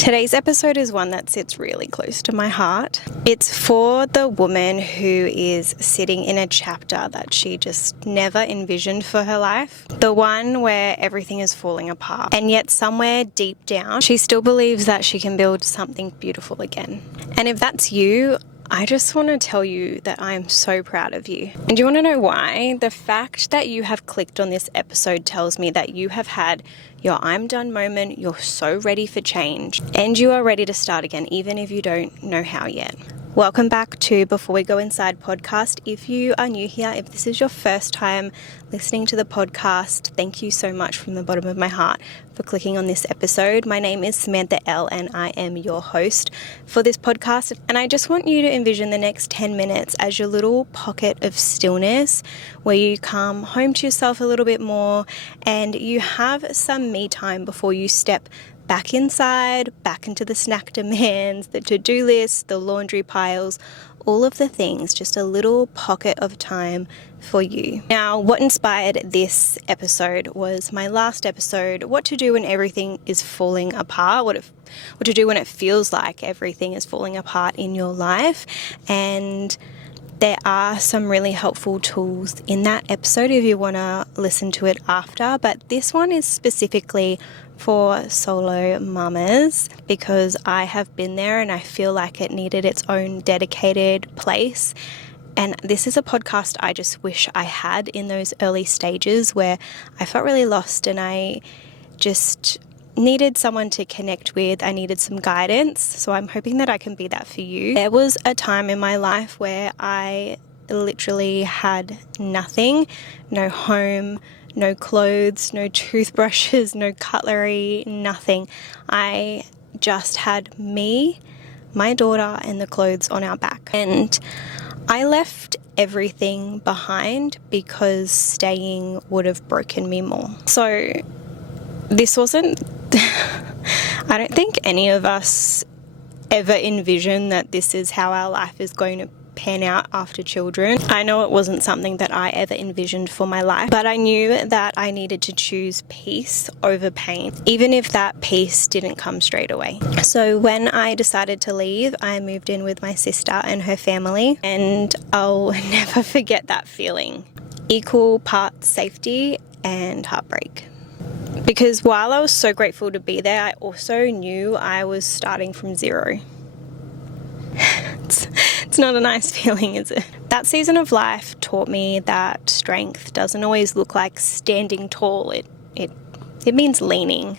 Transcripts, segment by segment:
Today's episode is one that sits really close to my heart. It's for the woman who is sitting in a chapter that she just never envisioned for her life. The one where everything is falling apart. And yet somewhere deep down, she still believes that she can build something beautiful again. And if that's you, I just want to tell you that I am so proud of you. And do you want to know why? The fact that you have clicked on this episode tells me that you have had your I'm done moment, you're so ready for change, and you are ready to start again, even if you don't know how yet. Welcome back to Before We Go Inside podcast. If you are new here, if this is your first time listening to the podcast, thank you so much from the bottom of my heart for clicking on this episode. My name is Samantha L and I am your host for this podcast. And I just want you to envision the next 10 minutes as your little pocket of stillness where you come home to yourself a little bit more and you have some me time before you step back inside, back into the snack demands, the to-do list, the laundry piles, all of the things, just a little pocket of time for you. Now, what inspired this episode was my last episode, what to do when everything is falling apart, what to do when it feels like everything is falling apart in your life. And there are some really helpful tools in that episode if you want to listen to it after, but this one is specifically for solo mamas because I have been there and I feel like it needed its own dedicated place. And this is a podcast I just wish I had in those early stages where I felt really lost and I just needed someone to connect with. I needed some guidance. So I'm hoping that I can be that for you. There was a time in my life where I literally had nothing, no home, no clothes, no toothbrushes, no cutlery, nothing. I just had me, my daughter, and the clothes on our back. And I left everything behind because staying would have broken me more. So this wasn't, I don't think any of us ever envisioned that this is how our life is going to pan out after children. I know it wasn't something that I ever envisioned for my life, but I knew that I needed to choose peace over pain, even if that peace didn't come straight away. So when I decided to leave, I moved in with my sister and her family, and I'll never forget that feeling. Equal parts safety and heartbreak. Because while I was so grateful to be there, I also knew I was starting from zero. It's not a nice feeling, is it? That season of life taught me that strength doesn't always look like standing tall. It means leaning,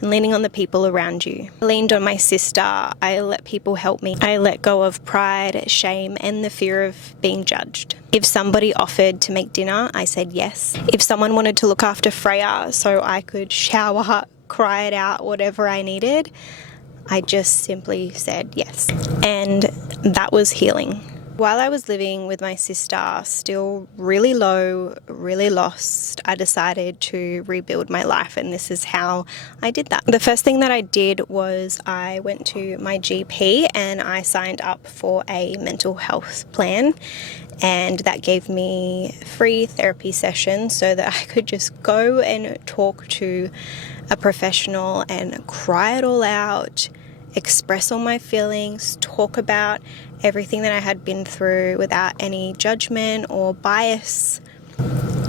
and leaning on the people around you. I leaned on my sister. I let people help me. I let go of pride, shame, and the fear of being judged. If somebody offered to make dinner, I said yes. If someone wanted to look after Freya so I could shower, cry it out, whatever I needed, I just simply said yes. And that was healing. While I was living with my sister, still really low, really lost, I decided to rebuild my life, and this is how I did that. The first thing that I did was I went to my GP and I signed up for a mental health plan, and that gave me free therapy sessions so that I could just go and talk to a professional and cry it all out, express all my feelings, talk about everything that I had been through without any judgment or bias.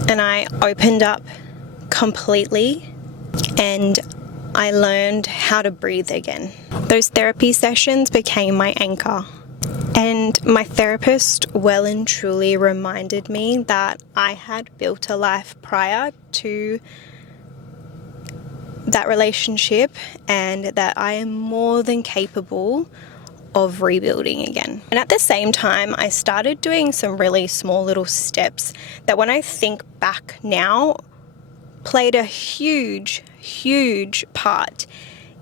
And I opened up completely and I learned how to breathe again. Those therapy sessions became my anchor. And my therapist well and truly reminded me that I had built a life prior to that relationship and that I am more than capable of rebuilding again. And at the same time, I started doing some really small little steps that when I think back now, played a huge, huge part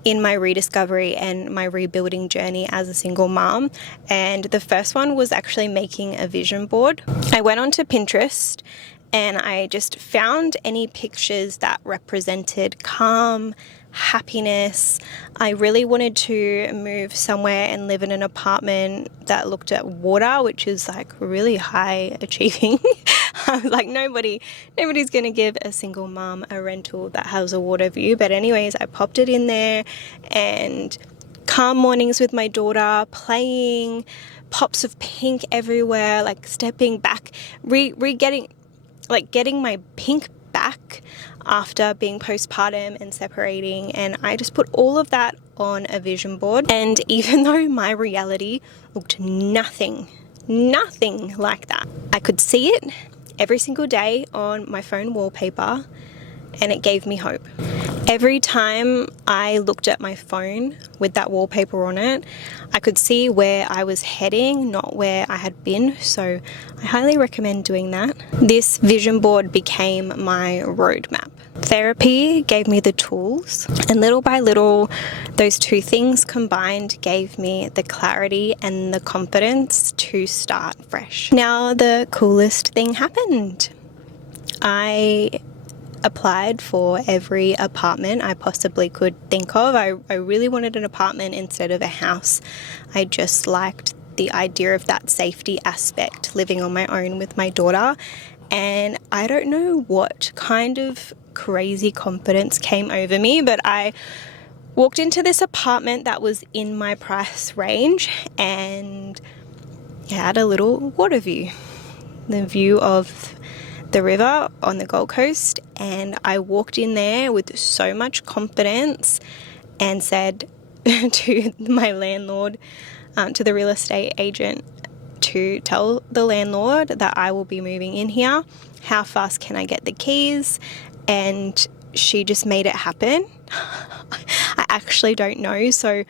in my rediscovery and my rebuilding journey as a single mom. And the first one was actually making a vision board. I went onto Pinterest and I just found any pictures that represented calm, happiness. I really wanted to move somewhere and live in an apartment that looked at water, which is like really high achieving. I was like, nobody's going to give a single mom a rental that has a water view. But anyways, I popped it in there and calm mornings with my daughter, playing, pops of pink everywhere, like stepping back, getting my pink back after being postpartum and separating. And I just put all of that on a vision board. And even though my reality looked nothing like that, I could see it every single day on my phone wallpaper, and it gave me hope. Every time I looked at my phone with that wallpaper on it, I could see where I was heading, not where I had been. So I highly recommend doing that. This vision board became my roadmap. Therapy gave me the tools, and little by little, those two things combined gave me the clarity and the confidence to start fresh. Now, the coolest thing happened. I applied for every apartment I possibly could think of. I really wanted an apartment instead of a house. I just liked the idea of that safety aspect, living on my own with my daughter. And I don't know what kind of crazy confidence came over me, but I walked into this apartment that was in my price range, and it had a little water view, the view of the river on the Gold Coast. And I walked in there with so much confidence and said to my landlord, to the real estate agent, to tell the landlord that I will be moving in here. How fast can I get the keys? And she just made it happen. I actually don't know. So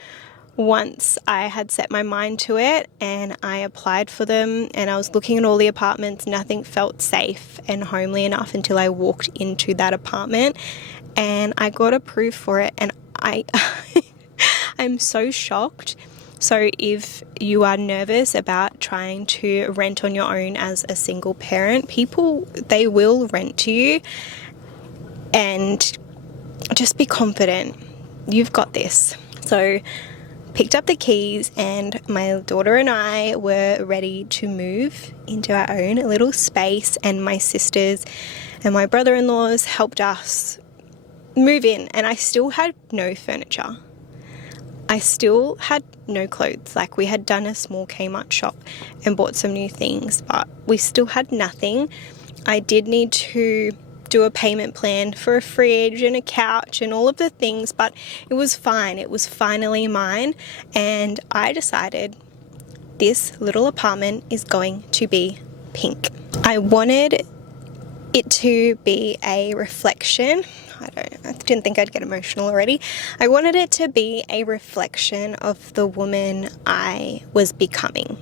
once I had set my mind to it and I applied for them and I was looking at all the apartments, nothing felt safe and homely enough until I walked into that apartment, and I got approved for it. And I'm so shocked. So if you are nervous about trying to rent on your own as a single parent, people, they will rent to you, and just be confident. You've got this. So picked up the keys, and my daughter and I were ready to move into our own little space, and my sisters and my brother-in-laws helped us move in, and I still had no furniture. I still had no clothes. Like, we had done a small Kmart shop and bought some new things, but we still had nothing. I did need to do a payment plan for a fridge and a couch and all of the things, but it was fine. It was finally mine, and I decided this little apartment is going to be pink. I wanted it to be a reflection. I didn't think I'd get emotional already. I wanted it to be a reflection of the woman I was becoming.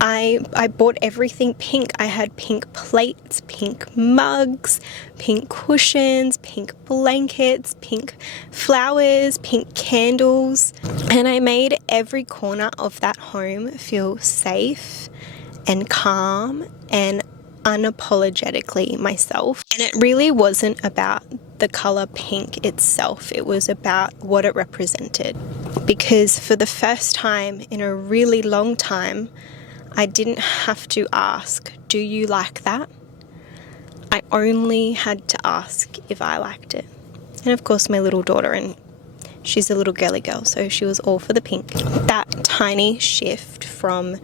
I bought everything pink. I had pink plates, pink mugs, pink cushions, pink blankets, pink flowers, pink candles, and I made every corner of that home feel safe and calm and unapologetically myself. And it really wasn't about the color pink itself. It was about what it represented. Because for the first time in a really long time, I didn't have to ask, do you like that? I only had to ask if I liked it. And of course, my little daughter, and she's a little girly girl, so she was all for the pink. That tiny shift from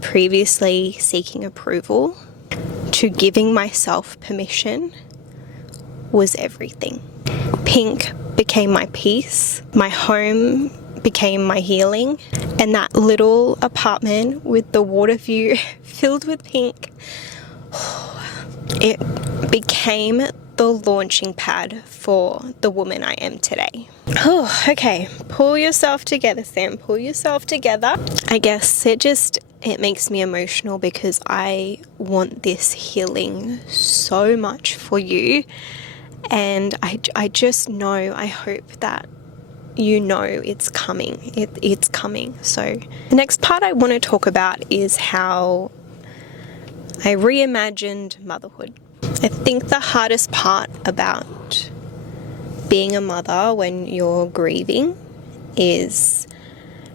previously seeking approval to giving myself permission was everything. Pink became my peace. My home became my healing, and that little apartment with the water view filled with pink, it became the launching pad for the woman I am today. Oh, okay, pull yourself together, Sam, pull yourself together. I guess it makes me emotional because I want this healing so much for you, and I just know, I hope that you know it's coming. It's coming. So the next part I want to talk about is how I reimagined motherhood. I think the hardest part about being a mother when you're grieving is,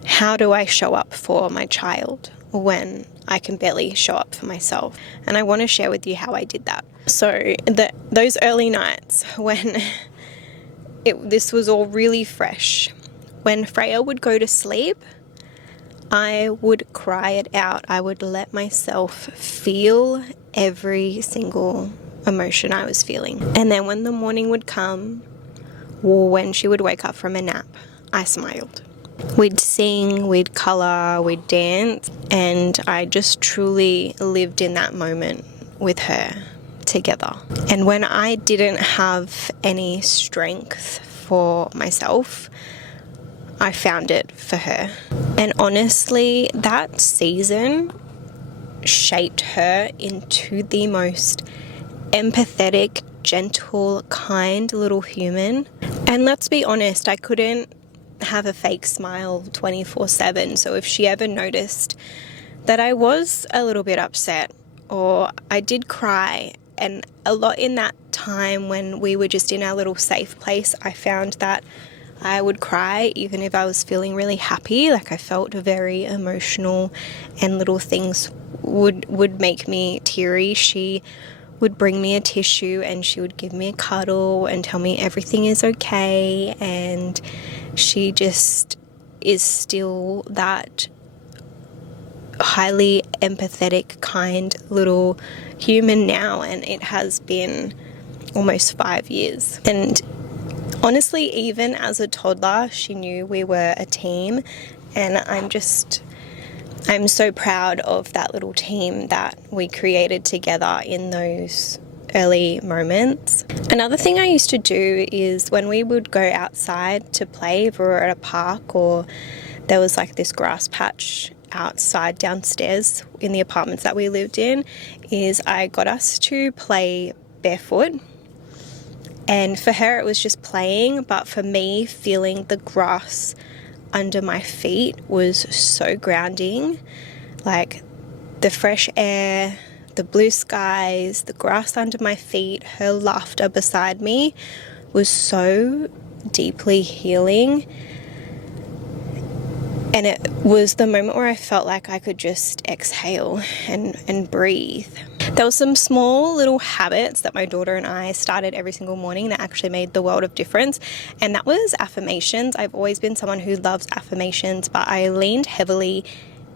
how do I show up for my child when I can barely show up for myself? And I want to share with you how I did that. So those early nights when this was all really fresh, when Freya would go to sleep, I would cry it out. I would let myself feel every single emotion I was feeling. And then when the morning would come, or when she would wake up from a nap, I smiled. We'd sing, we'd colour, we'd dance, and I just truly lived in that moment with her together. And when I didn't have any strength for myself, I found it for her. And honestly, that season shaped her into the most empathetic, gentle, kind little human. And let's be honest, I couldn't have a fake smile 24/7. So if she ever noticed that I was a little bit upset or I did cry, and a lot in that time when we were just in our little safe place, I found that I would cry even if I was feeling really happy. Like, I felt very emotional and little things would make me teary. She would bring me a tissue and she would give me a cuddle and tell me everything is okay, and she just is still that highly empathetic, kind little human now, and it has been almost 5 years. And honestly, even as a toddler, she knew we were a team, and I'm so proud of that little team that we created together in those early moments. Another thing I used to do is when we would go outside to play, if we were at a park or there was like this grass patch outside downstairs in the apartments that we lived in, is I got us to play barefoot. And for her it was just playing, but for me, feeling the grass under my feet was so grounding. Like the fresh air, the blue skies, the grass under my feet, her laughter beside me was so deeply healing. And it was the moment where I felt like I could just exhale and breathe. There were some small little habits that my daughter and I started every single morning that actually made the world of difference. And that was affirmations. I've always been someone who loves affirmations, but I leaned heavily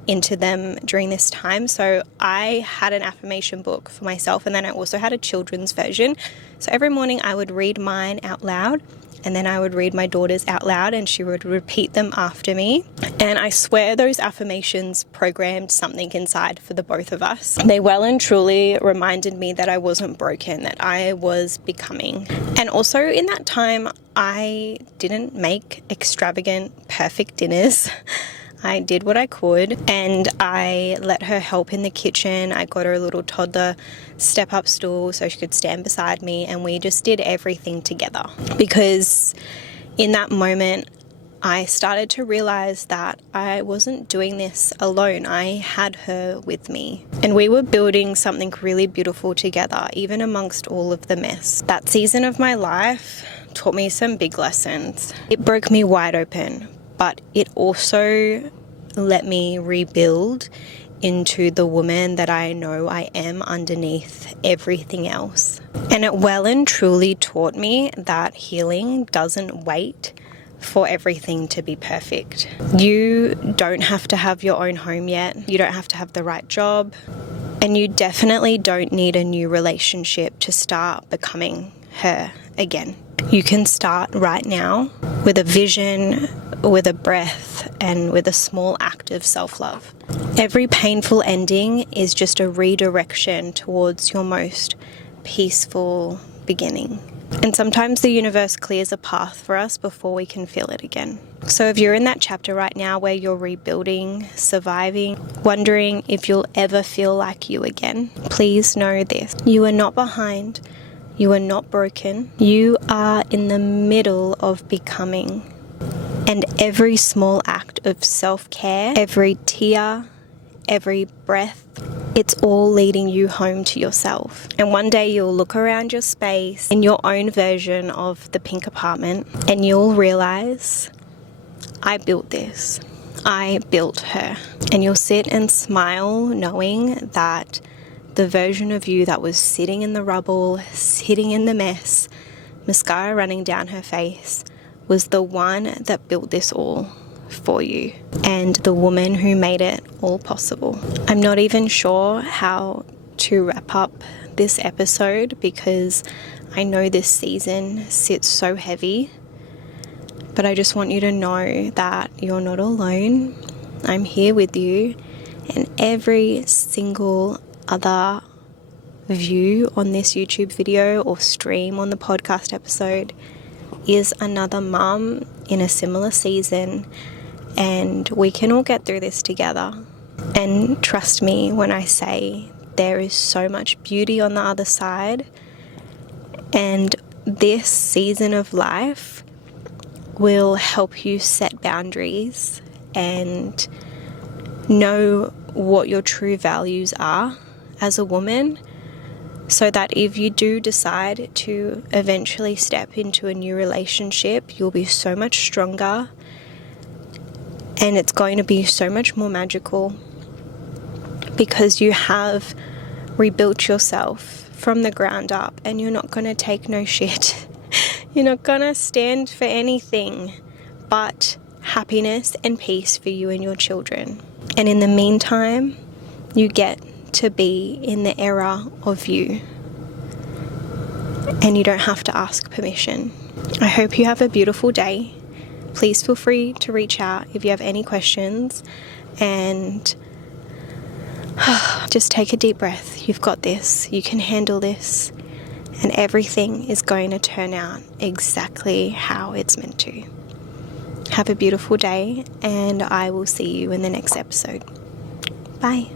into them during this time. So I had an affirmation book for myself, and then I also had a children's version. So every morning I would read mine out loud, and then I would read my daughter's out loud, and she would repeat them after me. And I swear those affirmations programmed something inside for the both of us. They well and truly reminded me that I wasn't broken, that I was becoming. And also in that time, I didn't make extravagant, perfect dinners. I did what I could, and I let her help in the kitchen. I got her a little toddler step-up stool so she could stand beside me, and we just did everything together. Because in that moment, I started to realize that I wasn't doing this alone. I had her with me, and we were building something really beautiful together, even amongst all of the mess. That season of my life taught me some big lessons. It broke me wide open, but it also let me rebuild into the woman that I know I am underneath everything else. And it well and truly taught me that healing doesn't wait for everything to be perfect. You don't have to have your own home yet. You don't have to have the right job. And you definitely don't need a new relationship to start becoming her again. You can start right now with a vision, with a breath, and with a small act of self-love. Every painful ending is just a redirection towards your most peaceful beginning. And sometimes the universe clears a path for us before we can feel it again. So if you're in that chapter right now where you're rebuilding, surviving, wondering if you'll ever feel like you again, please know this: you are not behind. You are not broken. You are in the middle of becoming. And every small act of self-care, every tear, every breath, it's all leading you home to yourself. And one day you'll look around your space in your own version of the pink apartment, and you'll realize, I built this. I built her. And you'll sit and smile knowing that the version of you that was sitting in the rubble, sitting in the mess, mascara running down her face, was the one that built this all for you and the woman who made it all possible. I'm not even sure how to wrap up this episode because I know this season sits so heavy, but I just want you to know that you're not alone. I'm here with you, and every single other view on this YouTube video or stream on the podcast episode is another mum in a similar season, and we can all get through this together. And trust me when I say there is so much beauty on the other side, and this season of life will help you set boundaries and know what your true values are as a woman, so that if you do decide to eventually step into a new relationship, you'll be so much stronger and it's going to be so much more magical because you have rebuilt yourself from the ground up and you're not going to take no shit. You're not going to stand for anything but happiness and peace for you and your children. And in the meantime, you get to be in the era of you, and you don't have to ask permission. I hope you have a beautiful day. Please feel free to reach out if you have any questions, and just take a deep breath. You've got this. You can handle this, and everything is going to turn out exactly how it's meant to. Have a beautiful day, and I will see you in the next episode. Bye.